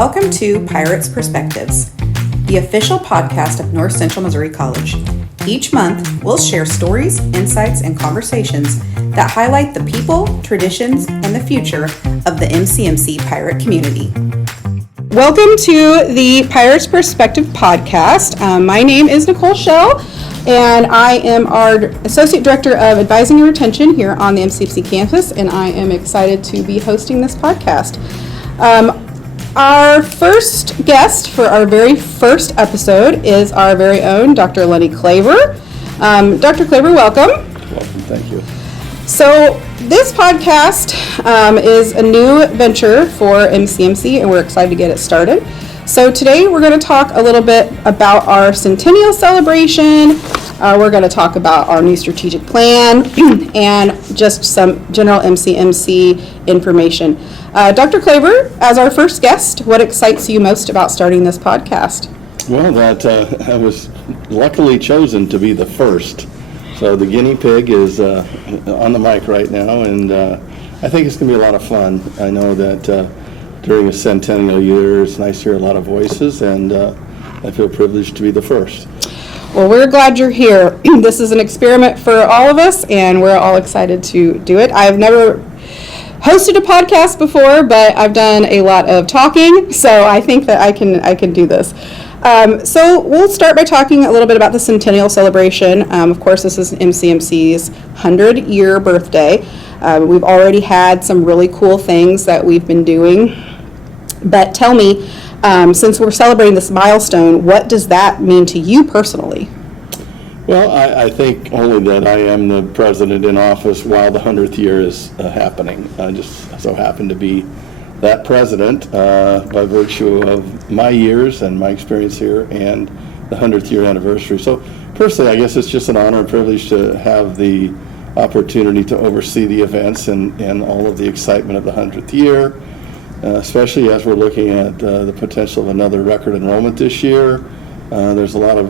Welcome to Pirates Perspectives, the official podcast of North Central Missouri College. Each month, we'll share stories, insights, and conversations that highlight the people, traditions, and the future of the NCMC Pirate Community. Welcome to the Pirates Perspective podcast. My name is Nicole Schell, and I am our Associate Director of Advising and Retention here on the NCMC campus, and I am excited to be hosting this podcast. Our first guest for our very first episode is our very own Dr. Lenny Klaver. Dr. Klaver, welcome. Welcome, thank you. So this podcast is a new venture for NCMC, and we're excited to get it started. So today we're going to talk a little bit about our centennial celebration. We're going to talk about our new strategic plan and just some general NCMC information. Dr. Klaver, as our first guest, what excites you most about starting this podcast? Well, that I was luckily chosen to be the first. So the guinea pig is on the mic right now, and I think it's going to be a lot of fun. I know that during a centennial year, it's nice to hear a lot of voices, and I feel privileged to be the first. Well, we're glad you're here. This is an experiment for all of us, and we're all excited to do it. I've never hosted a podcast before, but I've done a lot of talking, so I think that I can do this. So we'll start by talking a little bit about the centennial celebration. Of course, this is NCMC's 100-year birthday. We've already had some really cool things that we've been doing, but tell me, since we're celebrating this milestone, what does that mean to you personally? Well, I think only that I am the president in office while the 100th year is happening. I just so happen to be that president by virtue of my years and my experience here and the 100th year anniversary. So personally, I guess it's just an honor and privilege to have the opportunity to oversee the events and all of the excitement of the 100th year, especially as we're looking at the potential of another record enrollment this year. There's a lot of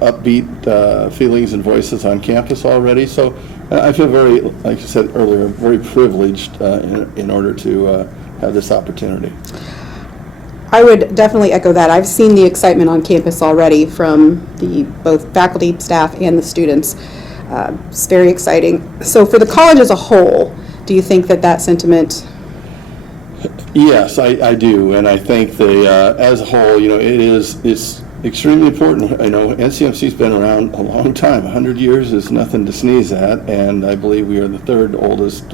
upbeat feelings and voices on campus already. So I feel very, like I said earlier, very privileged in order to have this opportunity. I would definitely echo that. I've seen the excitement on campus already from the both faculty, staff, and the students. It's very exciting. So for the college as a whole, do you think that sentiment? Yes, I do, and I think as a whole, it's extremely important. I know NCMC's been around a long time. 100 years is nothing to sneeze at, and I believe we are the third oldest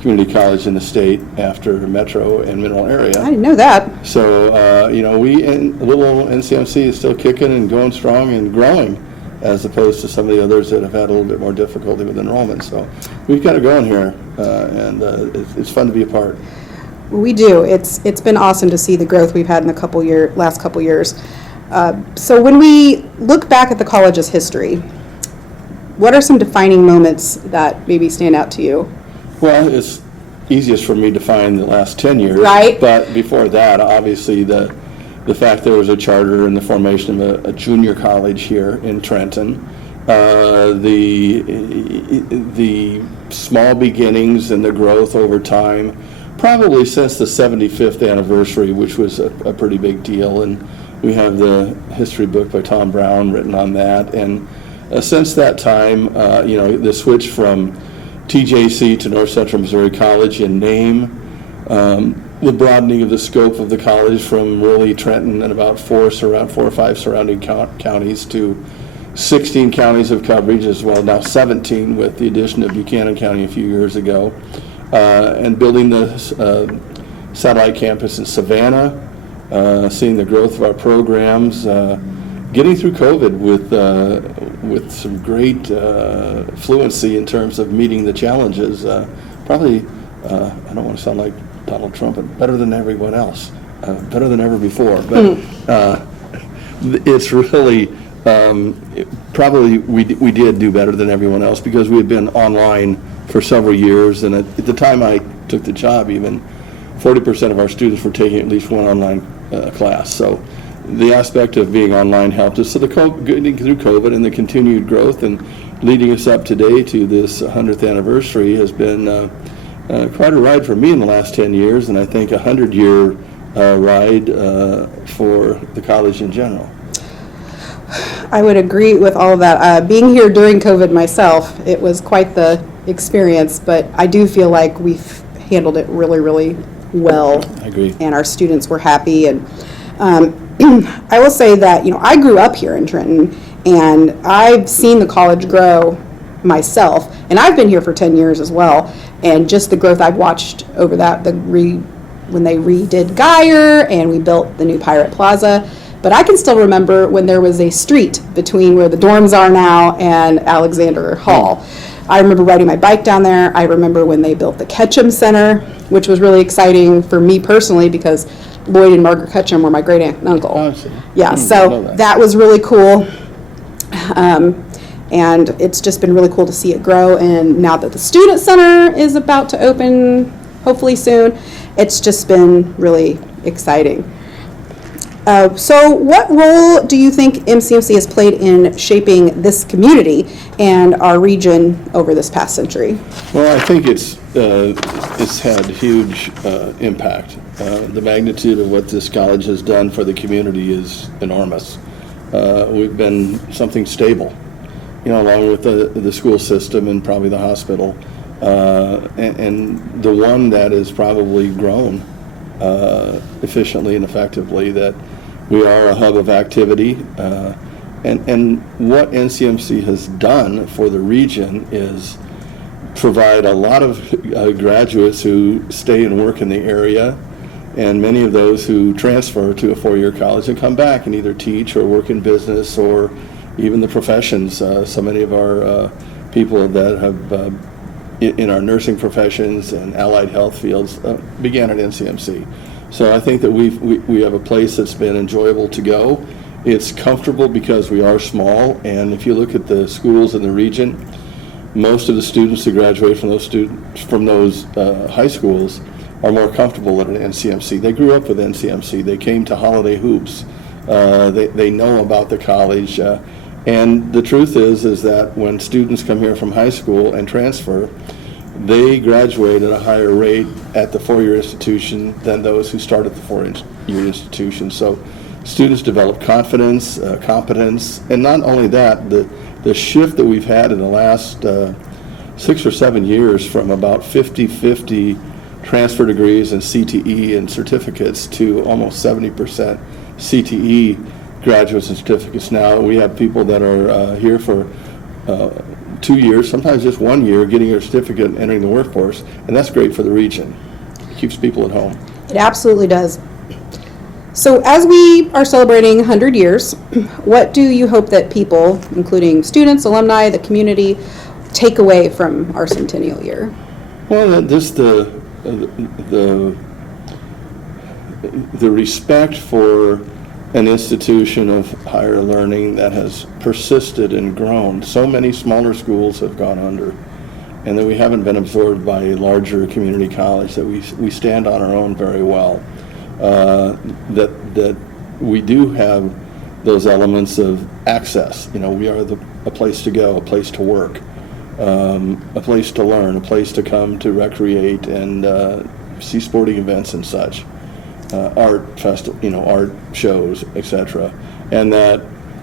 community college in the state after Metro and Mineral area. I didn't know that. So, we in little old NCMC is still kicking and going strong and growing, as opposed to some of the others that have had a little bit more difficulty with enrollment. So we've got it going here, and it's fun to be a part. We do. It's been awesome to see the growth we've had in the last couple years. So when we look back at the college's history, what are some defining moments that maybe stand out to you? Well, it's easiest for me to find the last 10 years. Right. But before that, obviously, the fact there was a charter and the formation of a junior college here in Trenton, the small beginnings and the growth over time, probably since the 75th anniversary, which was a pretty big deal. And we have the history book by Tom Brown written on that. And since that time, the switch from TJC to North Central Missouri College in name, the broadening of the scope of the college from really Trenton and about around 4 or 5 surrounding counties to 16 counties of coverage, as well now 17 with the addition of Buchanan County a few years ago, and building the satellite campus in Savannah, seeing the growth of our programs, getting through COVID with some great fluency in terms of meeting the challenges. Probably, I don't want to sound like Donald Trump, but better than everyone else, better than ever before. But it's really probably we did do better than everyone else because we had been online for several years, and at the time I took the job, even 40% of our students were taking at least one online class. So the aspect of being online helped us. So getting through COVID and the continued growth and leading us up today to this 100th anniversary has been quite a ride for me in the last 10 years, and I think a 100-year ride for the college in general. I would agree with all of that. Being here during COVID myself, it was quite the experience, but I do feel like we've handled it really, really well. I agree. And our students were happy. And I will say that, I grew up here in Trenton, and I've seen the college grow myself, and I've been here for 10 years as well. And just the growth I've watched over that, when they redid Geyer and we built the new Pirate Plaza. But I can still remember when there was a street between where the dorms are now and Alexander Hall. I remember riding my bike down there. I remember when they built the Ketchum Center, which was really exciting for me personally because Lloyd and Margaret Ketchum were my great aunt and uncle. Oh, I see. Yeah, so that was really cool. And it's just been really cool to see it grow. And now that the Student Center is about to open, hopefully soon, it's just been really exciting. So what role do you think NCMC has played in shaping this community and our region over this past century? Well, I think it's had huge impact. The magnitude of what this college has done for the community is enormous. We've been something stable, along with the school system and probably the hospital, and the one that has probably grown efficiently and effectively, that we are a hub of activity, and what NCMC has done for the region is provide a lot of graduates who stay and work in the area, and many of those who transfer to a four-year college and come back and either teach or work in business or even the professions. So many of our people that have in our nursing professions and allied health fields began at NCMC. So I think that we have a place that's been enjoyable to go. It's comfortable because we are small, and if you look at the schools in the region, most of the students who graduate from those high schools are more comfortable at an NCMC. They grew up with NCMC. They came to holiday hoops. They know about the college. And the truth is that when students come here from high school and transfer, they graduate at a higher rate at the four-year institution than those who start at the four-year institution. So students develop confidence, competence, and not only that, the shift that we've had in the last 6 or 7 years from about 50-50 transfer degrees and CTE and certificates to almost 70% CTE graduates and certificates now. We have people that are here for 2 years, sometimes just 1 year, getting their certificate and entering the workforce, and that's great for the region. It keeps people at home. It absolutely does. So as we are celebrating 100 years, what do you hope that people, including students, alumni, the community, take away from our centennial year? Well, just the respect for an institution of higher learning that has persisted and grown. So many smaller schools have gone under, and that we haven't been absorbed by a larger community college, that we stand on our own very well. That we do have those elements of access. We are a place to go, a place to work, a place to learn, a place to come to recreate and see sporting events and such. Art art shows, etc. And that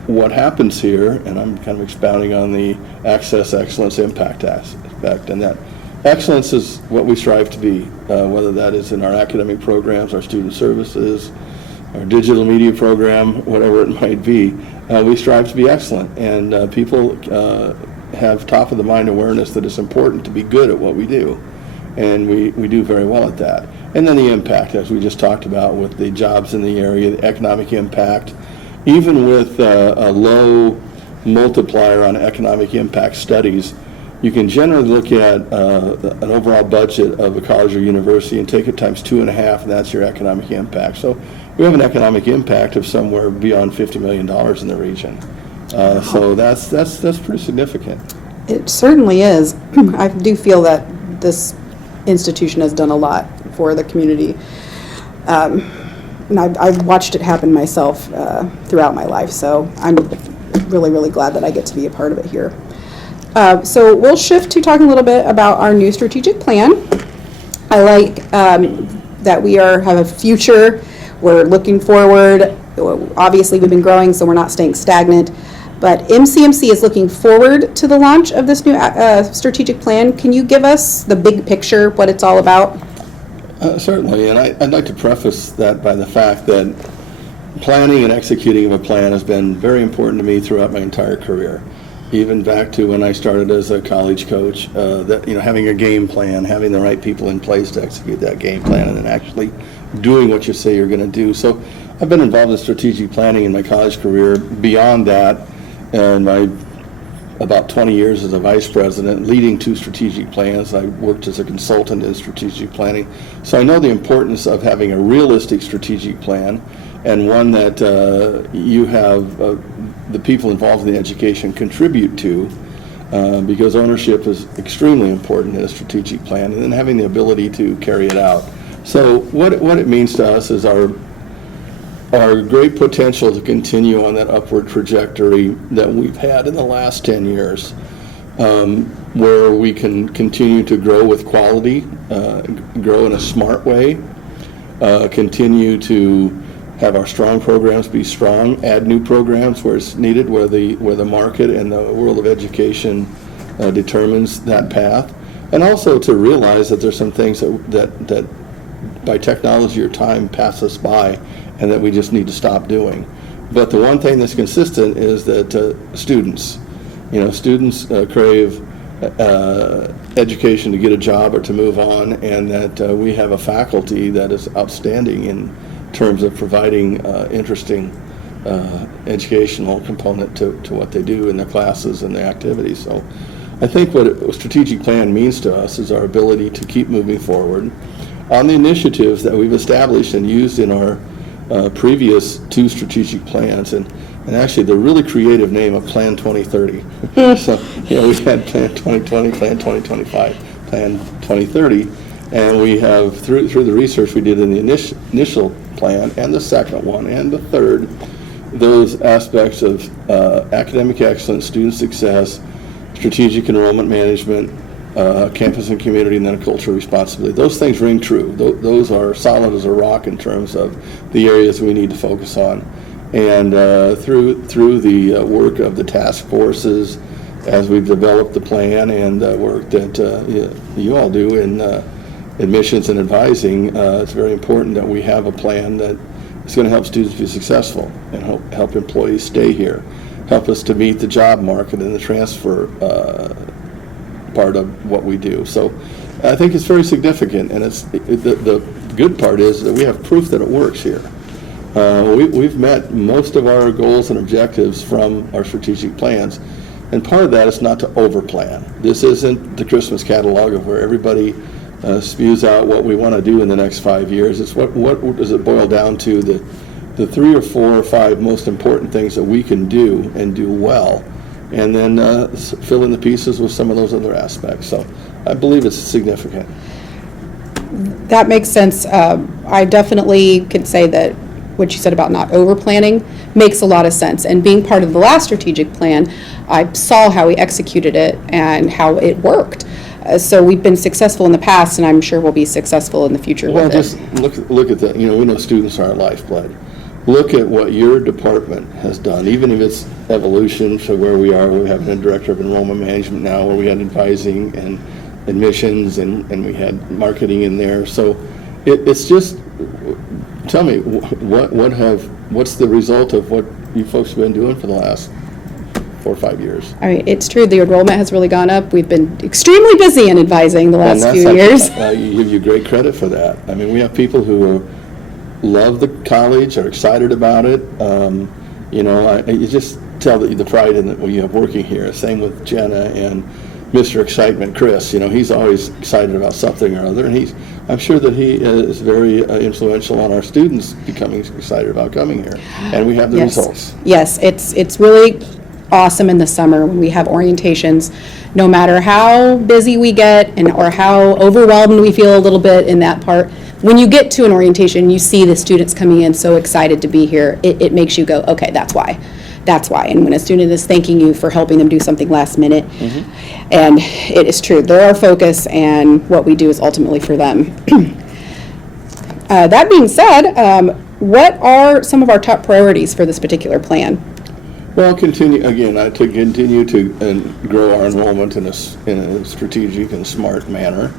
what happens here, and I'm kind of expounding on the access, excellence, impact aspect, and that excellence is what we strive to be, whether that is in our academic programs, our student services, our digital media program, whatever it might be. We strive to be excellent, and people have top of the mind awareness that it's important to be good at what we do, and we do very well at that. And then the impact, as we just talked about, with the jobs in the area, the economic impact, even with a low multiplier on economic impact studies, you can generally look at an overall budget of a college or university and take it times 2.5, and that's your economic impact. So we have an economic impact of somewhere beyond $50 million in the region. So that's pretty significant. It certainly is. I do feel that this institution has done a lot for the community. And I've watched it happen myself throughout my life, so I'm really, really glad that I get to be a part of it here. So we'll shift to talking a little bit about our new strategic plan. I like that we have a future We're looking forward. Obviously, we've been growing, so we're not staying stagnant. But MCMC is looking forward to the launch of this new strategic plan. Can you give us the big picture, what it's all about? Certainly, and I'd like to preface that by the fact that planning and executing of a plan has been very important to me throughout my entire career. Even back to when I started as a college coach, having a game plan, having the right people in place to execute that game plan, and then actually doing what you say you're going to do. So I've been involved in strategic planning in my college career. Beyond that, and my about 20 years as a vice president, leading 2 strategic plans. I worked as a consultant in strategic planning. So I know the importance of having a realistic strategic plan, and one that you have the people involved in the education contribute to, because ownership is extremely important in a strategic plan, and then having the ability to carry it out. So what it means to us is our great potential to continue on that upward trajectory that we've had in the last 10 years, where we can continue to grow with quality, grow in a smart way, continue to have our strong programs be strong, add new programs where it's needed, where the market and the world of education determines that path, and also to realize that there's some things that by technology or time pass us by, and that we just need to stop doing. But the one thing that's consistent is that students crave education to get a job or to move on, and that we have a faculty that is outstanding in terms of providing interesting educational component to what they do in their classes and their activities. So I think what a strategic plan means to us is our ability to keep moving forward on the initiatives that we've established and used in our previous 2 strategic plans, and actually the really creative name of Plan 2030. So, we've had Plan 2020, Plan 2025, Plan 2030, and we have, through the research we did in the initial plan, and the second one, and the third, those aspects of academic excellence, student success, strategic enrollment management, campus and community, and then a cultural responsibility. Those things ring true. Those are solid as a rock in terms of the areas we need to focus on. And through the work of the task forces, as we've developed the plan, and the work that you all do in admissions and advising, it's very important that we have a plan that is going to help students be successful and help employees stay here, help us to meet the job market and the transfer part of what we do. So I think it's very significant, and the good part is that we have proof that it works here. We've met most of our goals and objectives from our strategic plans, and part of that is not to overplan. This isn't the Christmas catalog of where everybody spews out what we want to do in the next 5 years. It's what does it boil down to, the 3 or 4 or 5 most important things that we can do and do well, and then fill in the pieces with some of those other aspects. So I believe it's significant. That makes sense. I definitely could say that what you said about not over-planning makes a lot of sense. And being part of the last strategic plan, I saw how we executed it and how it worked. So we've been successful in the past, and I'm sure we'll be successful in the future with it. Well, just look at that. We know students are our lifeblood. Look at what your department has done, even if it's evolution to where we are. We have a director of enrollment management now, where we had advising and admissions, and we had marketing in there. So it's just, tell me, what's the result of what you folks have been doing for the last 4 or 5 years? I mean, it's true. The enrollment has really gone up. We've been extremely busy in advising the last few years. You give you great credit for that. I mean, we have people who love the college, are excited about it. You just tell the pride in that you have working here. Same with Jenna and Mr. Excitement, Chris. He's always excited about something or other, and I'm sure that he is very influential on our students becoming excited about coming here, and we have the results. Yes, it's really awesome in the summer when we have orientations. No matter how busy we get or how overwhelmed we feel a little bit in that part, when you get to an orientation, you see the students coming in so excited to be here. It makes you go, okay, that's why. And when a student is thanking you for helping them do something last minute, and it is true, they're our focus, and what we do is ultimately for them. That being said, what are some of our top priorities for this particular plan? Well, to continue to grow our enrollment in a strategic and smart manner,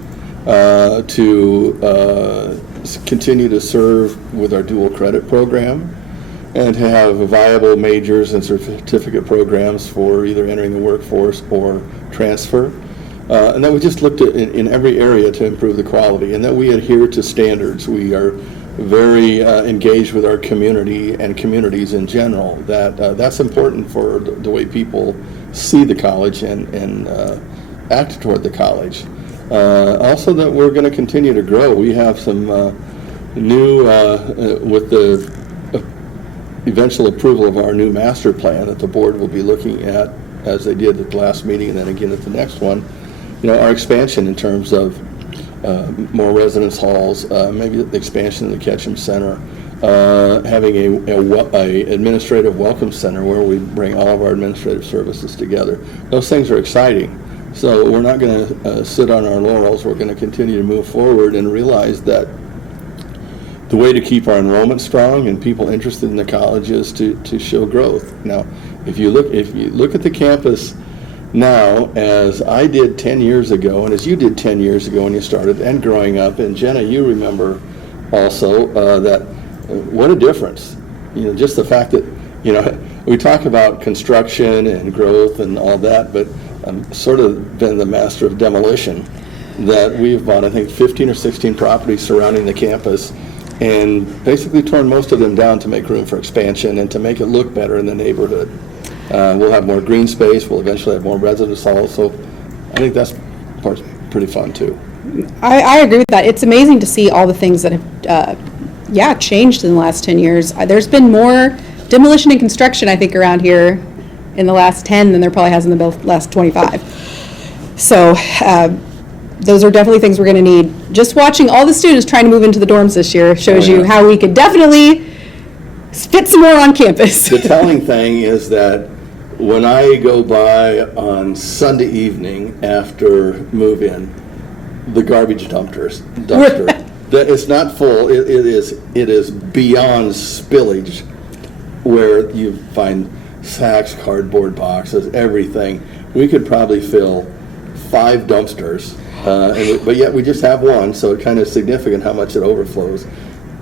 to continue to serve with our dual credit program, and to have viable majors and certificate programs for either entering the workforce or transfer. And then we just looked at in every area to improve the quality, and that we adhere to standards. We are very engaged with our community and communities in general. That's important for the way people see the college and act toward the college. Also, that we're going to continue to grow. We have some new, with the eventual approval of our new master plan that the board will be looking at, as they did at the last meeting and then again at the next one, our expansion in terms of more residence halls, maybe the expansion of the Ketchum Center, having a administrative welcome center where we bring all of our administrative services together. Those things are exciting. So we're not going to sit on our laurels. We're going to continue to move forward and realize that the way to keep our enrollment strong and people interested in the college is to show growth. Now, if you look at the campus now, as I did 10 years ago, and as you did 10 years ago when you started, and growing up, and Jenna, you remember also that what a difference. Just the fact that, we talk about construction and growth and all that, but I've sort of been the master of demolition. That we've bought, I think, 15 or 16 properties surrounding the campus, and basically torn most of them down to make room for expansion and to make it look better in the neighborhood. We'll have more green space. We'll eventually have more residence halls. So I think that's part's pretty fun too. I agree with that. It's amazing to see all the things that have, changed in the last 10 years. There's been more demolition and construction, I think, around here in the last 10 than there probably has in the last 25. So those are definitely things we're going to need. Just watching all the students trying to move into the dorms this year shows you how we could definitely fit some more on campus. The telling thing is that when I go by on Sunday evening after move-in, the garbage dumpster, that it's not full. It is beyond spillage, where you find sacks, cardboard boxes, everything. We could probably fill 5 dumpsters, but yet we just have one, so it's kind of significant how much it overflows.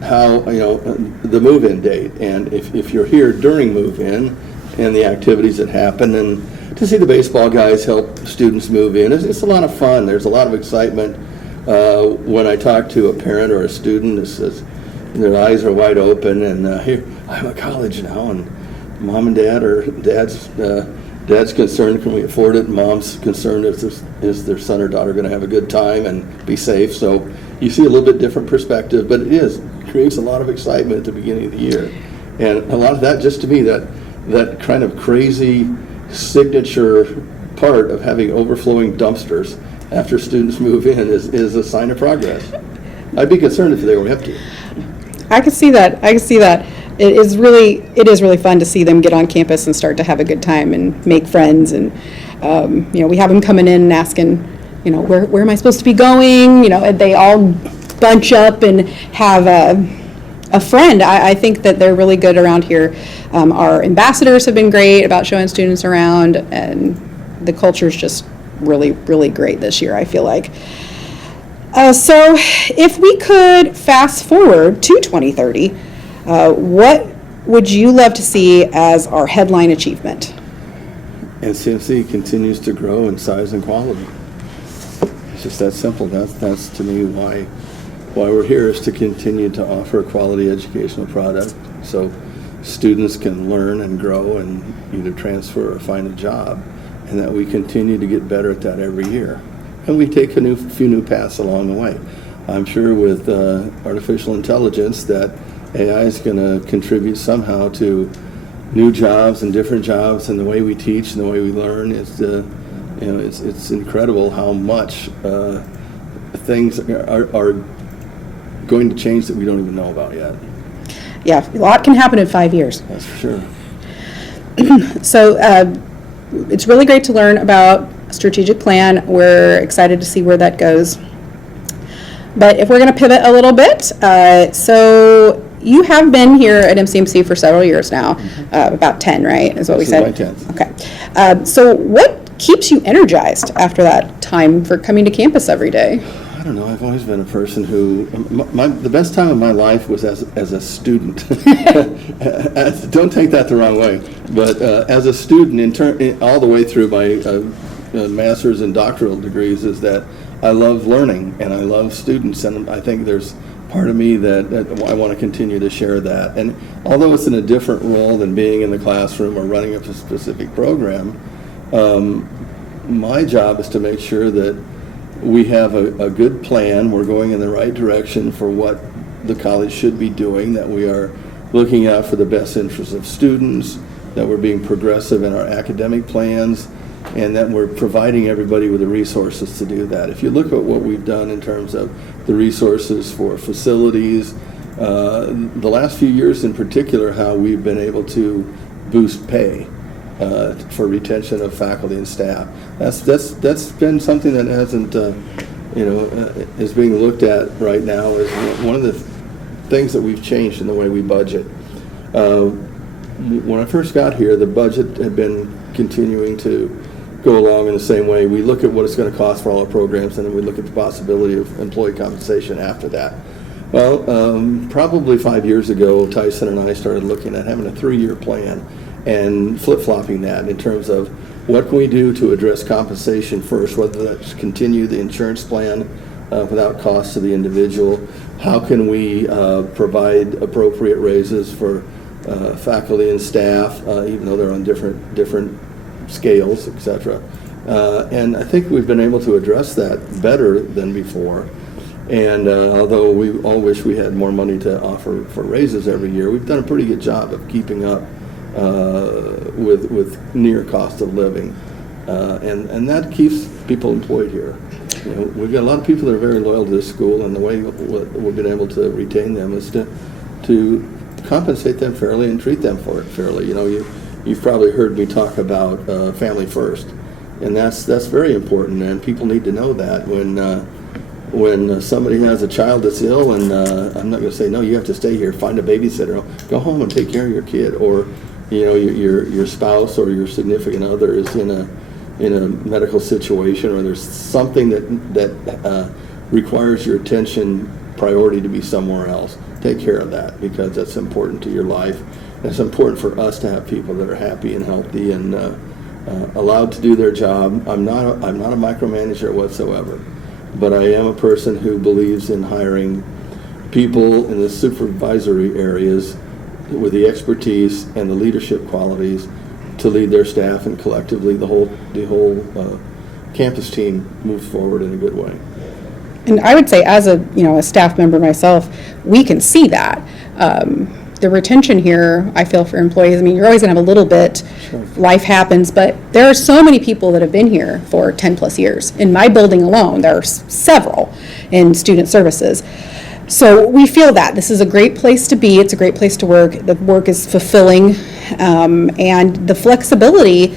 How, the move-in date, and if you're here during move-in and the activities that happen, and to see the baseball guys help students move in, it's a lot of fun. There's a lot of excitement. When I talk to a parent or a student, it says their eyes are wide open, and here, I'm at college now, and mom and dad, or dad's concerned, can we afford it? Mom's concerned, is their son or daughter going to have a good time and be safe? So you see a little bit different perspective, but it creates a lot of excitement at the beginning of the year. And a lot of that, just to me, that kind of crazy signature part of having overflowing dumpsters after students move in is a sign of progress. I'd be concerned if they were empty. I can see that. It is really fun to see them get on campus and start to have a good time and make friends. And we have them coming in and asking, where am I supposed to be going? And they all bunch up and have a friend. I think that they're really good around here. Our ambassadors have been great about showing students around, and the culture is just really, really great this year, I feel like. So if we could fast forward to 2030, what would you love to see as our headline achievement? NCMC continues to grow in size and quality. It's just that simple. That's to me why we're here, is to continue to offer a quality educational product so students can learn and grow and either transfer or find a job, and that we continue to get better at that every year. And we take a few new paths along the way. I'm sure with artificial intelligence that AI is going to contribute somehow to new jobs and different jobs, and the way we teach and the way we learn is it's incredible how much things are going to change that we don't even know about yet. Yeah, a lot can happen in 5 years. That's for sure. So it's really great to learn about a strategic plan. We're excited to see where that goes. But if we're going to pivot a little bit, so you have been here at MCMC for several years now, about 10, right, is what we This said? is my 10th. Okay. So what keeps you energized after that time for coming to campus every day? I don't know. I've always been a person who, the best time of my life was as a student. Don't take that the wrong way, but as a student, all the way through my master's and doctoral degrees, is that I love learning and I love students, and I think there's part of me that I want to continue to share that. And although it's in a different role than being in the classroom or running a specific program, my job is to make sure that we have a good plan, we're going in the right direction for what the college should be doing, that we are looking out for the best interests of students, that we're being progressive in our academic plans, and that we're providing everybody with the resources to do that. If you look at what we've done in terms of the resources for facilities, the last few years in particular, how we've been able to boost pay for retention of faculty and staff. That's been something that hasn't, is being looked at right now as one of the things that we've changed in the way we budget. When I first got here, the budget had been continuing to go along in the same way. We look at what it's going to cost for all our programs, and then we look at the possibility of employee compensation after that. Well, probably 5 years ago, Tyson and I started looking at having a 3-year plan and flip-flopping that in terms of what can we do to address compensation first, whether that's continue the insurance plan without cost to the individual. How can we provide appropriate raises for faculty and staff, even though they're on different scales, etc. And I think we've been able to address that better than before. And although we all wish we had more money to offer for raises every year, we've done a pretty good job of keeping up with near cost of living. And that keeps people employed here. We've got a lot of people that are very loyal to this school, and the way we've been able to retain them is to compensate them fairly and treat them for it fairly. You've probably heard me talk about family first, and that's very important, and people need to know that when somebody has a child that's ill, and I'm not going to say, no, you have to stay here, find a babysitter, go home and take care of your kid, or your spouse or your significant other is in a medical situation, or there's something that requires your attention priority to be somewhere else. Take care of that, because that's important to your life. It's important for us to have people that are happy and healthy and allowed to do their job. I'm not a micromanager whatsoever, but I am a person who believes in hiring people in the supervisory areas with the expertise and the leadership qualities to lead their staff, and collectively the whole campus team moves forward in a good way. And I would say, as a staff member myself, we can see that. The retention here, I feel, for employees, you're always going to have a little bit, sure. Life happens, but there are so many people that have been here for 10 plus years. In my building alone, there are several in student services. So we feel that this is a great place to be. It's a great place to work. The work is fulfilling, and the flexibility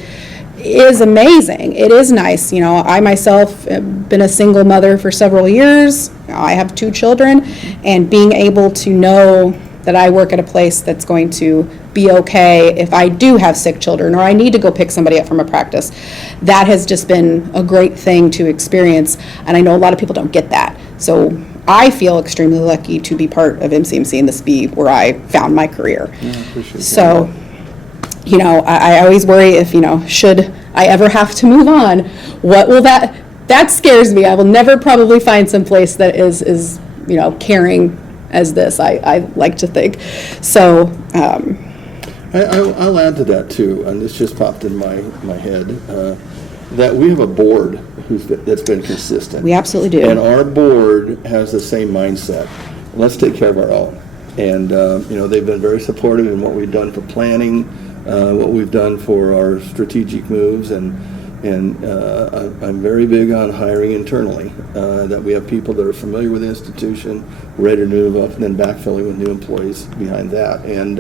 is amazing. It is nice. I myself have been a single mother for several years. I have 2 children, and being able to know that I work at a place that's going to be okay if I do have sick children or I need to go pick somebody up from a practice, that has just been a great thing to experience, and I know a lot of people don't get that. So I feel extremely lucky to be part of MCMC and this be where I found my career. Yeah, I appreciate so that. I always worry if, should I ever have to move on, what will that scares me. I will never probably find some place that is caring as this, I like to think. So I'll add to that too, and this just popped in my head, that we have a board that's been consistent. We absolutely do. And our board has the same mindset. Let's take care of our own. And they've been very supportive in what we've done for planning, what we've done for our strategic moves, and I'm very big on hiring internally, that we have people that are familiar with the institution, ready to move up, and then backfilling with new employees behind that. And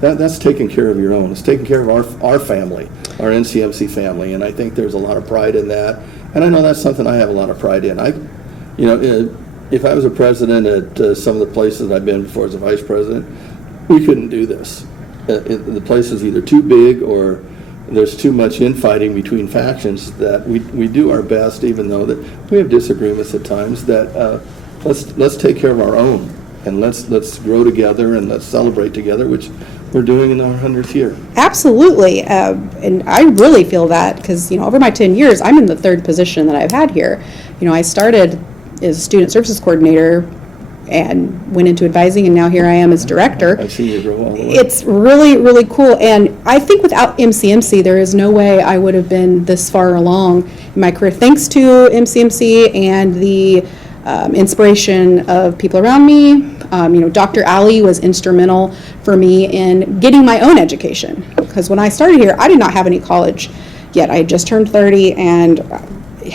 that's taking care of your own. It's taking care of our family, our NCMC family, and I think there's a lot of pride in that. And I know that's something I have a lot of pride in. if I was a president at some of the places I've been before as a vice president, we couldn't do this. The place is either too big or there's too much infighting between factions that we do our best, even though that we have disagreements at times, that let's take care of our own and let's grow together and let's celebrate together, which we're doing in our 100th year. Absolutely, and I really feel that because, over my 10 years, I'm in the third position that I've had here. I started as student services coordinator and went into advising, and now here I am as director. I've seen you grow all the way. It's really, really cool, and I think without NCMC, there is no way I would have been this far along in my career, thanks to NCMC and the inspiration of people around me. Dr. Ali was instrumental for me in getting my own education, because when I started here, I did not have any college yet. I had just turned 30, and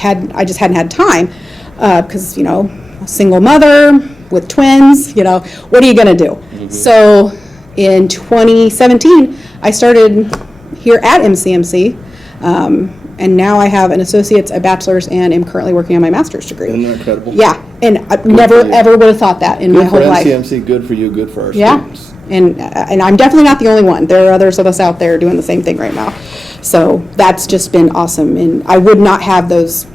I just hadn't had time, because, a single mother with twins, what are you going to do? Mm-hmm. So in 2017, I started here at NCMC, and now I have an associate's, a bachelor's, and am currently working on my master's degree. Isn't that incredible? Yeah, and I never ever would have thought that in my whole life. Good for NCMC, good for you, good for our students. And I'm definitely not the only one. There are others of us out there doing the same thing right now. So that's just been awesome, and I would not have those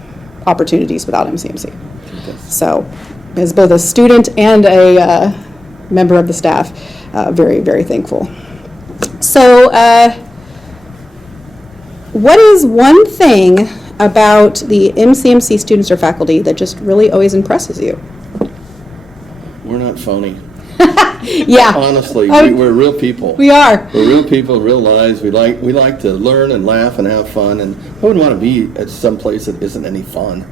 opportunities without NCMC. Okay. So as both a student and a member of the staff, very, very thankful. So what is one thing about the NCMC students or faculty that just really always impresses you? We're not phony. Yeah. Honestly, we're real people. We are. We're real people, real lives. We like to learn and laugh and have fun, and I wouldn't want to be at some place that isn't any fun.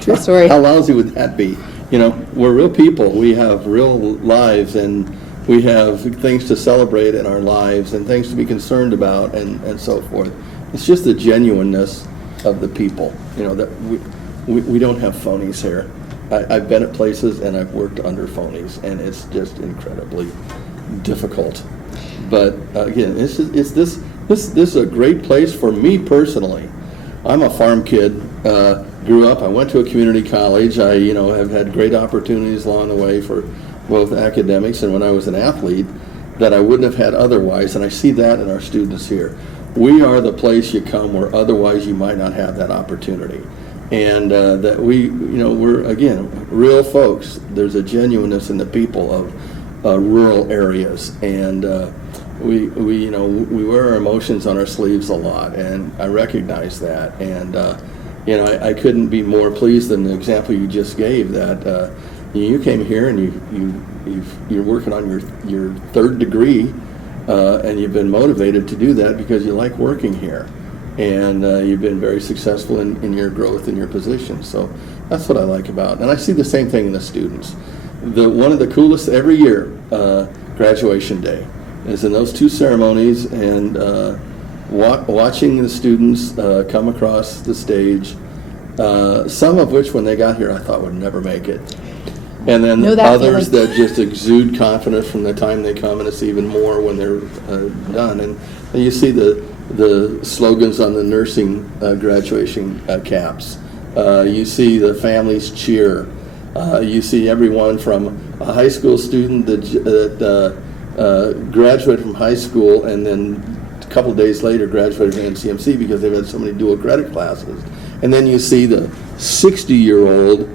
True story. How lousy would that be? We're real people. We have real lives, and we have things to celebrate in our lives and things to be concerned about, and so forth. It's just the genuineness of the people, that we don't have phonies here. I've been at places and I've worked under phonies, and it's just incredibly difficult. But again, this is a great place for me personally. I'm a farm kid. Grew up. I went to a community college. I have had great opportunities along the way for both academics and when I was an athlete that I wouldn't have had otherwise. And I see that in our students here. We are the place you come where otherwise you might not have that opportunity. And that we're, again, real folks. There's a genuineness in the people of rural areas. And we wear our emotions on our sleeves a lot. And I recognize that. And, I couldn't be more pleased than the example you just gave that you came here and you're working on your third degree, and you've been motivated to do that because you like working here, and you've been very successful in your growth in your position. So that's what I like about it. And I see the same thing in the students. One of the coolest every year, graduation day, is in those two ceremonies, and watching the students come across the stage, some of which when they got here I thought would never make it. And then others that just exude confidence from the time they come, and it's even more when they're done. And you see the slogans on the nursing graduation caps. You see the families cheer. You see everyone from a high school student that graduated from high school and then a couple of days later graduated from NCMC because they've had so many dual credit classes. And then you see the 60-year-old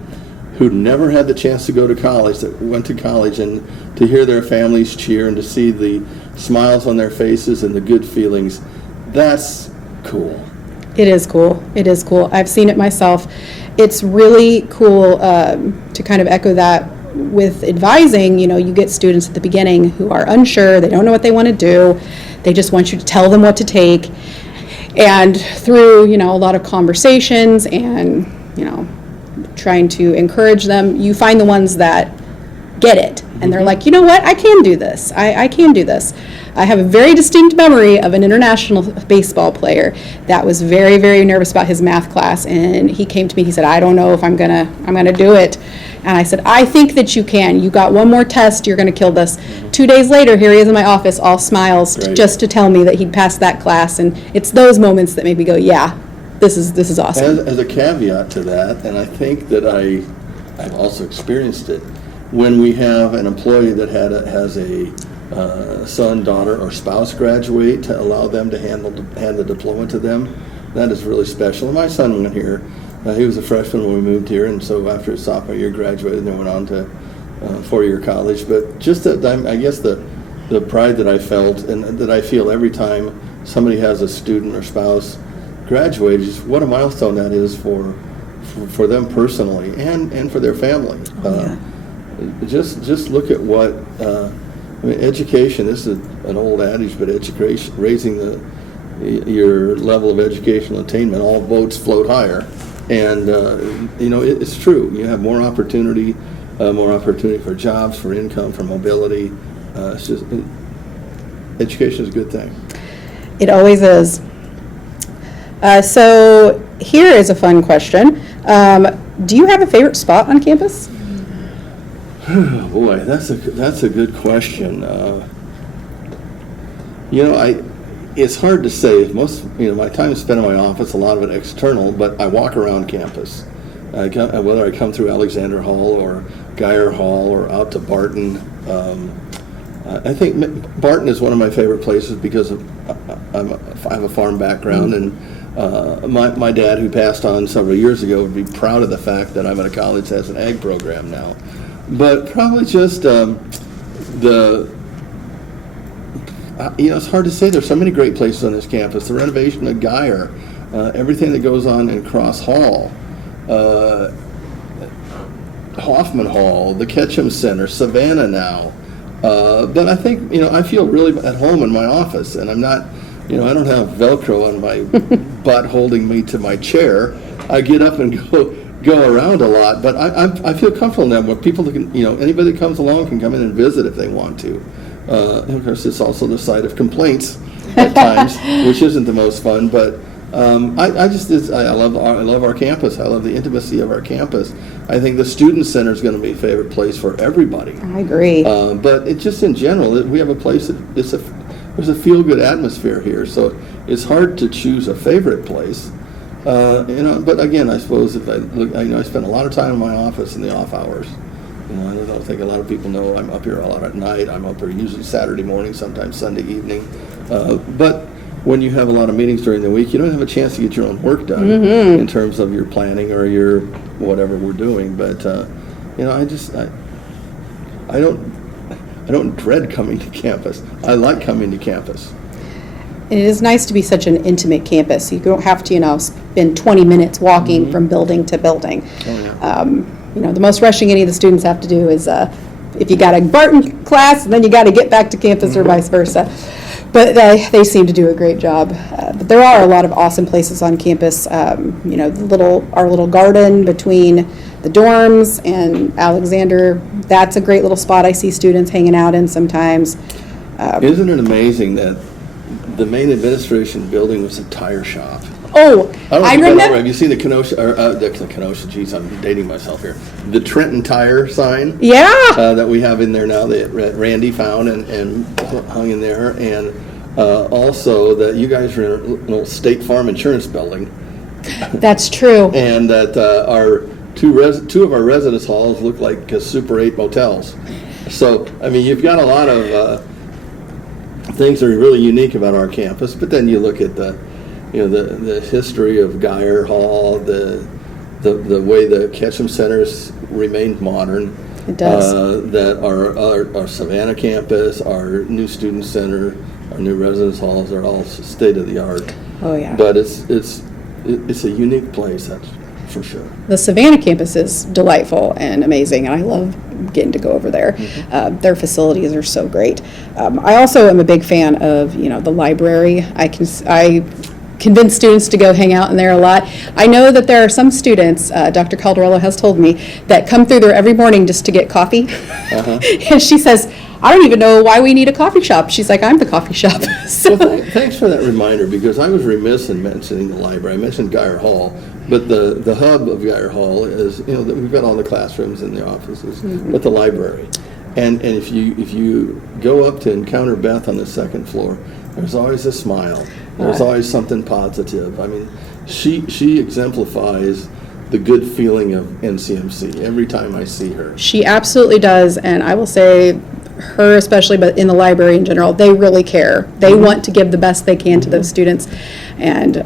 who never had the chance to go to college, that went to college, and to hear their families cheer and to see the smiles on their faces and the good feelings, that's cool. It is cool. It is cool. I've seen it myself. It's really cool to kind of echo that with advising. You get students at the beginning who are unsure, they don't know what they want to do, they just want you to tell them what to take. And through, a lot of conversations and, trying to encourage them, you find the ones that get it. And they're like, what, I can do this. I can do this. I have a very distinct memory of an international baseball player that was very, very nervous about his math class. And he came to me, he said, I don't know if I'm gonna do it. And I said, I think that you can. You got one more test, you're gonna kill this. 2 days later, here he is in my office, all smiles, just to tell me that he'd passed that class. And it's those moments that made me go, yeah, this is awesome. As a caveat to that, and I think that I I've also experienced it. When we have an employee that has a son, daughter, or spouse graduate, to allow them to hand the diploma to them, that is really special. And my son went here. He was a freshman when we moved here, and so after his sophomore year, graduated and then went on to four-year college. But just I guess the pride that I felt and that I feel every time somebody has a student or spouse graduate, just what a milestone that is for them personally and for their family. Just look at what education. This is an old adage, but education, raising your level of educational attainment, all boats float higher. And it's true. You have more opportunity for jobs, for income, for mobility. Education is a good thing. It always is. So here is a fun question. Do you have a favorite spot on campus? Boy, that's a good question. It's hard to say. My time is spent in my office, a lot of it external, but I walk around campus. Whether I come through Alexander Hall or Geyer Hall or out to Barton. I think Barton is one of my favorite places because I have a farm background, and my dad, who passed on several years ago, would be proud of the fact that I'm at a college that has an ag program now. But probably just it's hard to say. There's so many great places on this campus. The renovation of Geyer, everything that goes on in Cross Hall, Hoffman Hall, the Ketchum Center, Savannah now. But I think, I feel really at home in my office, and I'm not, I don't have Velcro on my butt holding me to my chair. I get up and go around a lot, but I feel comfortable in that, where people can, anybody that comes along can come in and visit if they want to. And of course, it's also the site of complaints at times, which isn't the most fun, but I love our campus. I love the intimacy of our campus. I think the student center is going to be a favorite place for everybody. I agree. But it just in general, we have a place that there's a feel-good atmosphere here, so it's hard to choose a favorite place. But again, I suppose if I look, I spend a lot of time in my office in the off hours. I don't think a lot of people know I'm up here a lot at night. I'm up here usually Saturday morning, sometimes Sunday evening. But when you have a lot of meetings during the week, you don't have a chance to get your own work done in terms of your planning or your whatever we're doing. But I don't dread coming to campus. I like coming to campus. It is nice to be such an intimate campus. You don't have to, spend 20 minutes walking from building to building. Oh, yeah. The most rushing any of the students have to do is if you got a Barton class, and then you got to get back to campus or vice versa. But they seem to do a great job. But there are a lot of awesome places on campus. Our little garden between the dorms and Alexander, that's a great little spot I see students hanging out in sometimes. Isn't it amazing that the main administration building was a tire shop? Oh, I remember. Have you seen the Kenosha? The Kenosha. Geez, I'm dating myself here. The Trenton Tire sign. Yeah. That we have in there now that Randy found and hung in there, and also that you guys are in an old State Farm insurance building. That's true. And that our two of our residence halls look like Super 8 motels. So you've got a lot of things that are really unique about our campus. But then you look at the history of Geyer Hall, the way the Ketchum Center's remained modern. It does. That our Savannah campus, our new student center, our new residence halls are all state of the art. Oh yeah. But it's a unique place, that's for sure. The Savannah campus is delightful and amazing, and I love getting to go over there. Their facilities are so great. I also am a big fan of the library. I convince students to go hang out in there a lot. I know that there are some students, Dr. Caldarello has told me, that come through there every morning just to get coffee. And she says, I don't even know why we need a coffee shop. She's like, I'm the coffee shop. So. Well, thanks for that reminder, because I was remiss in mentioning the library. I mentioned Geyer Hall, but the hub of Geyer Hall is, that we've got all the classrooms and the offices, but the library. And if you go up to encounter Beth on the second floor, there's always a smile. There's always something positive. She exemplifies the good feeling of NCMC every time I see her. She absolutely does, and I will say her especially, but in the library in general, they really care. They want to give the best they can to those students, and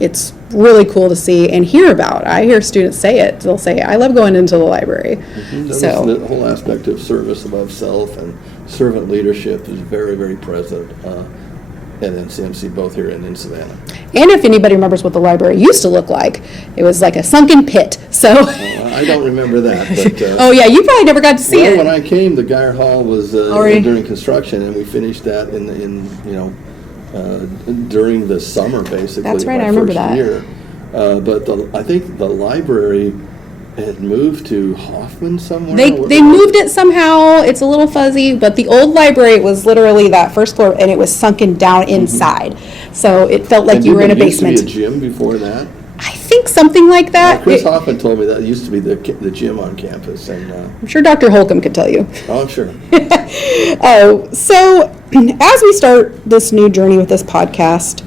it's really cool to see and hear about. I hear students say it. They'll say, I love going into the library. So the whole aspect of service above self and servant leadership is very, very present at NCMC, both here and in Savannah. And if anybody remembers what the library used to look like, it was like a sunken pit. So I don't remember that. But, oh yeah, you probably never got to see it. When I came, the Geyer Hall was during construction, and we finished that during the summer, basically. That's right, my I remember first that. year. But I think the library had moved to Hoffman somewhere. They moved it somehow. It's a little fuzzy, but the old library was literally that first floor, and it was sunken down inside. So it felt like you were in a basement. Used to be a gym before that? I think something like that. Chris Hoffman told me that used to be the gym on campus. And I'm sure Dr. Holcomb could tell you. Oh, I'm sure. So as we start this new journey with this podcast,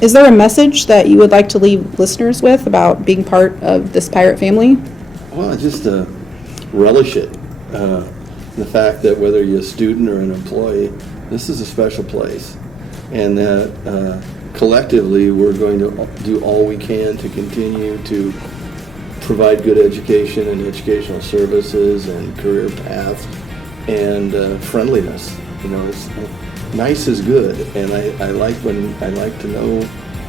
is there a message that you would like to leave listeners with about being part of this pirate family? Well, just relish it. The fact that whether you're a student or an employee, this is a special place. And that collectively we're going to do all we can to continue to provide good education and educational services and career paths and friendliness. Nice is good, and I like to know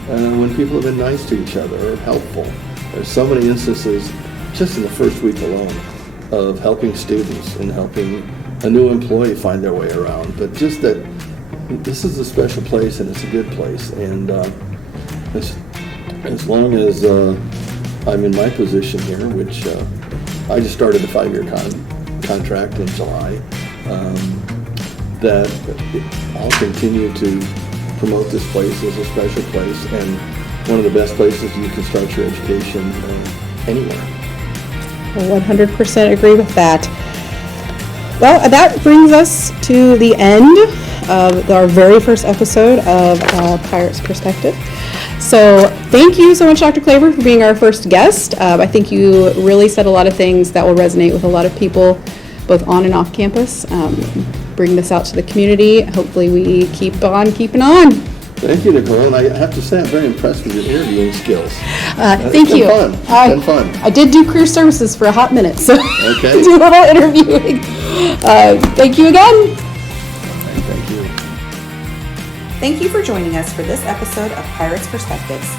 when people have been nice to each other or helpful. There's so many instances just in the first week alone of helping students and helping a new employee find their way around. But just that this is a special place and it's a good place, and as long as I'm in my position here, which I just started a 5-year contract in July, that I'll continue to promote this place as a special place and one of the best places you can start your education anywhere. 100% agree with that. Well, that brings us to the end of our very first episode of Pirate's Perspective. So thank you so much, Dr. Klaver, for being our first guest. I think you really said a lot of things that will resonate with a lot of people, both on and off campus. Bring this out to the community. Hopefully we keep on keeping on. Thank you, Nicole, and I have to say I'm very impressed with your interviewing skills. Thank you. It's been fun. I did do career services for a hot minute, so okay. do a little interviewing. Thank you again. Thank you. Thank you for joining us for this episode of Pirates Perspectives.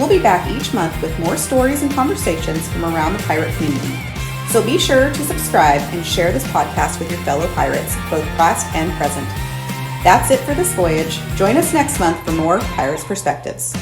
We'll be back each month with more stories and conversations from around the pirate community. So be sure to subscribe and share this podcast with your fellow pirates, both past and present. That's it for this voyage. Join us next month for more Pirates Perspectives.